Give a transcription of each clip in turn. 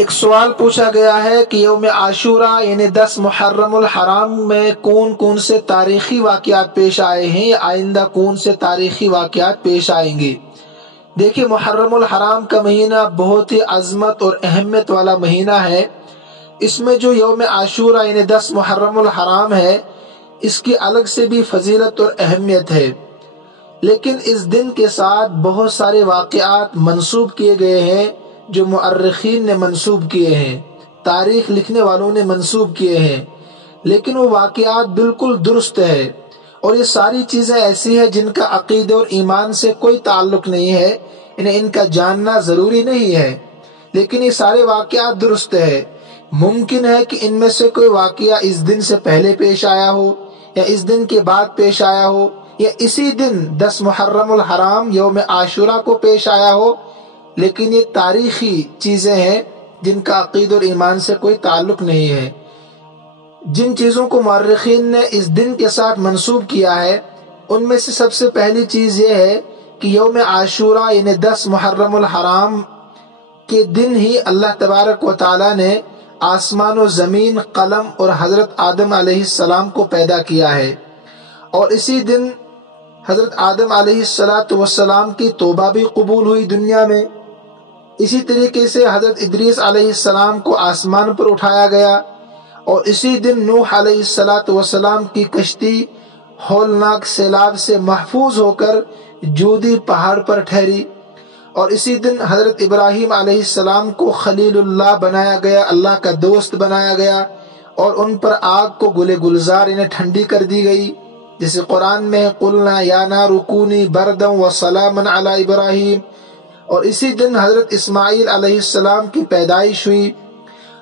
ایک سوال پوچھا گیا ہے کہ یوم عاشورہ یعنی 10 محرم الحرام میں کون کون سے تاریخی واقعات پیش آئے ہیں یا آئندہ کون سے تاریخی واقعات پیش آئیں گے۔ دیکھیے، محرم الحرام کا مہینہ بہت ہی عظمت اور اہمیت والا مہینہ ہے۔ اس میں جو یوم عاشورہ یعنی 10 محرم الحرام ہے، اس کی الگ سے بھی فضیلت اور اہمیت ہے، لیکن اس دن کے ساتھ بہت سارے واقعات منسوب کیے گئے ہیں جو مؤرخین نے منسوب کیے ہیں، تاریخ لکھنے والوں نے منسوب کیے ہیں، لیکن وہ واقعات بالکل درست ہے، اور یہ ساری چیزیں ایسی ہیں جن کا عقیدے اور ایمان سے کوئی تعلق نہیں ہے، انہیں ان کا جاننا ضروری نہیں ہے، لیکن یہ سارے واقعات درست ہے۔ ممکن ہے کہ ان میں سے کوئی واقعہ اس دن سے پہلے پیش آیا ہو یا اس دن کے بعد پیش آیا ہو یا اسی دن 10 محرم الحرام یوم عاشورہ کو پیش آیا ہو، لیکن یہ تاریخی چیزیں ہیں جن کا عقیدہ اور ایمان سے کوئی تعلق نہیں ہے۔ جن چیزوں کو مورخین نے اس دن کے ساتھ منسوب کیا ہے، ان میں سے سب سے پہلی چیز یہ ہے کہ یوم عاشورہ یعنی 10 محرم الحرام کے دن ہی اللہ تبارک و تعالی نے آسمان و زمین، قلم اور حضرت آدم علیہ السلام کو پیدا کیا ہے، اور اسی دن حضرت آدم علیہ السلام کی توبہ بھی قبول ہوئی دنیا میں۔ اسی طریقے سے حضرت ادریس علیہ السلام کو آسمان پر اٹھایا گیا، اور اسی دن نوح علیہ السلام کی کشتی ہولناک سیلاب سے محفوظ ہو کر جودی پہاڑ پر ٹھہری، اور اسی دن حضرت ابراہیم علیہ السلام کو خلیل اللہ بنایا گیا، اللہ کا دوست بنایا گیا، اور ان پر آگ کو گلے گلزار انہیں ٹھنڈی کر دی گئی، جیسے قرآن میں قلنا یا نار کونی بردا وسلاما علی ابراہیم۔ اور اسی دن حضرت اسماعیل علیہ السلام کی پیدائش ہوئی،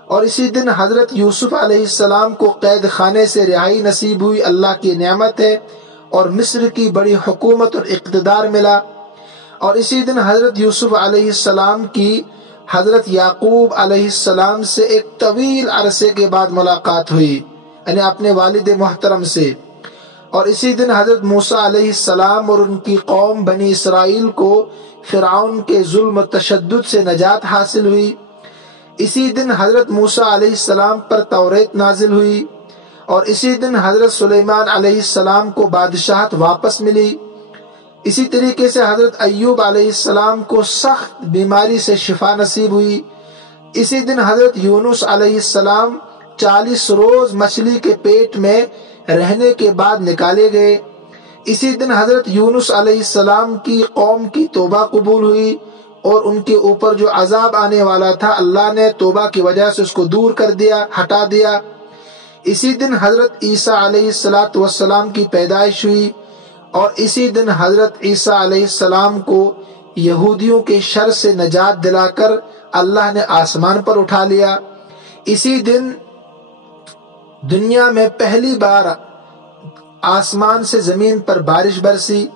اور اسی دن حضرت یوسف علیہ السلام کو قید خانے سے رہائی نصیب ہوئی، اللہ کی نعمت ہے، اور مصر کی بڑی حکومت اور اقتدار ملا۔ اور اسی دن حضرت یوسف علیہ السلام کی حضرت یعقوب علیہ السلام سے ایک طویل عرصے کے بعد ملاقات ہوئی، یعنی اپنے والد محترم سے۔ اور اسی دن حضرت موسیٰ علیہ السلام اور ان کی قوم بنی اسرائیل کو فرعون کے ظلم و تشدد سے نجات حاصل ہوئی۔ اسی دن حضرت موسیٰ علیہ السلام پر توریت نازل ہوئی، اور اسی دن حضرت سلیمان علیہ السلام کو بادشاہت واپس ملی۔ اسی طریقے سے حضرت ایوب علیہ السلام کو سخت بیماری سے شفا نصیب ہوئی۔ اسی دن حضرت یونس علیہ السلام 40 روز مچھلی کے پیٹ میں رہنے کے بعد نکالے گئے۔ اسی دن حضرت یونس علیہ السلام کی قوم کی توبہ قبول ہوئی، اور ان کے اوپر جو عذاب آنے والا تھا، اللہ نے توبہ کی وجہ سے اس کو دور کر دیا، ہٹا دیا۔ اسی دن حضرت عیسیٰ علیہ السلام کی پیدائش ہوئی، اور اسی دن حضرت عیسیٰ علیہ السلام کو یہودیوں کے شر سے نجات دلا کر اللہ نے آسمان پر اٹھا لیا۔ اسی دن دنیا میں پہلی بار آسمان سے زمین پر بارش برسی۔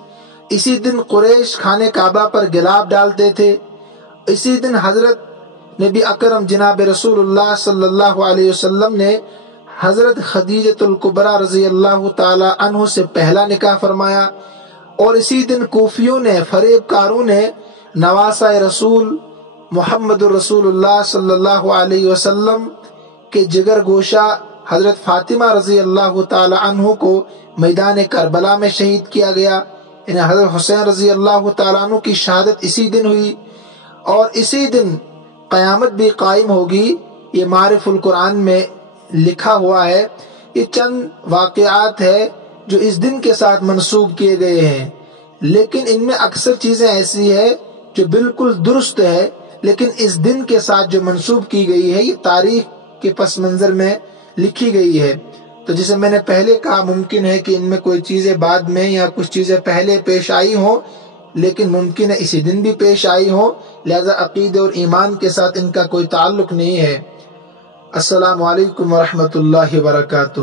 اسی دن قریش خانے کعبہ پر گلاب ڈالتے تھے۔ اسی دن حضرت نبی اکرم جناب رسول اللہ صلی اللہ علیہ وسلم نے حضرت خدیجۃ الکبریٰ رضی اللہ تعالی عنہ سے پہلا نکاح فرمایا، اور اسی دن کوفیوں نے، فریب کاروں نے نواسہ رسول محمد رسول اللہ صلی اللہ علیہ وسلم کے جگر گوشہ حضرت فاطمہ رضی اللہ تعالی عنہ کو میدان کربلا میں شہید کیا گیا، یعنی حضرت حسین رضی اللہ تعالیٰ عنہ کی شہادت اسی دن ہوئی، اور اسی دن قیامت بھی قائم ہوگی۔ یہ معارف القرآن میں لکھا ہوا ہے۔ یہ چند واقعات ہے جو اس دن کے ساتھ منسوب کیے گئے ہیں، لیکن ان میں اکثر چیزیں ایسی ہے جو بالکل درست ہے، لیکن اس دن کے ساتھ جو منسوب کی گئی ہے یہ تاریخ کے پس منظر میں لکھی گئی ہے۔ تو جیسے میں نے پہلے کہا، ممکن ہے کہ ان میں کوئی چیزیں بعد میں یا کچھ چیزیں پہلے پیش آئی ہوں، لیکن ممکن ہے اسی دن بھی پیش آئی ہوں، لہذا عقیدے اور ایمان کے ساتھ ان کا کوئی تعلق نہیں ہے۔ السلام علیکم ورحمۃ اللہ وبرکاتہ۔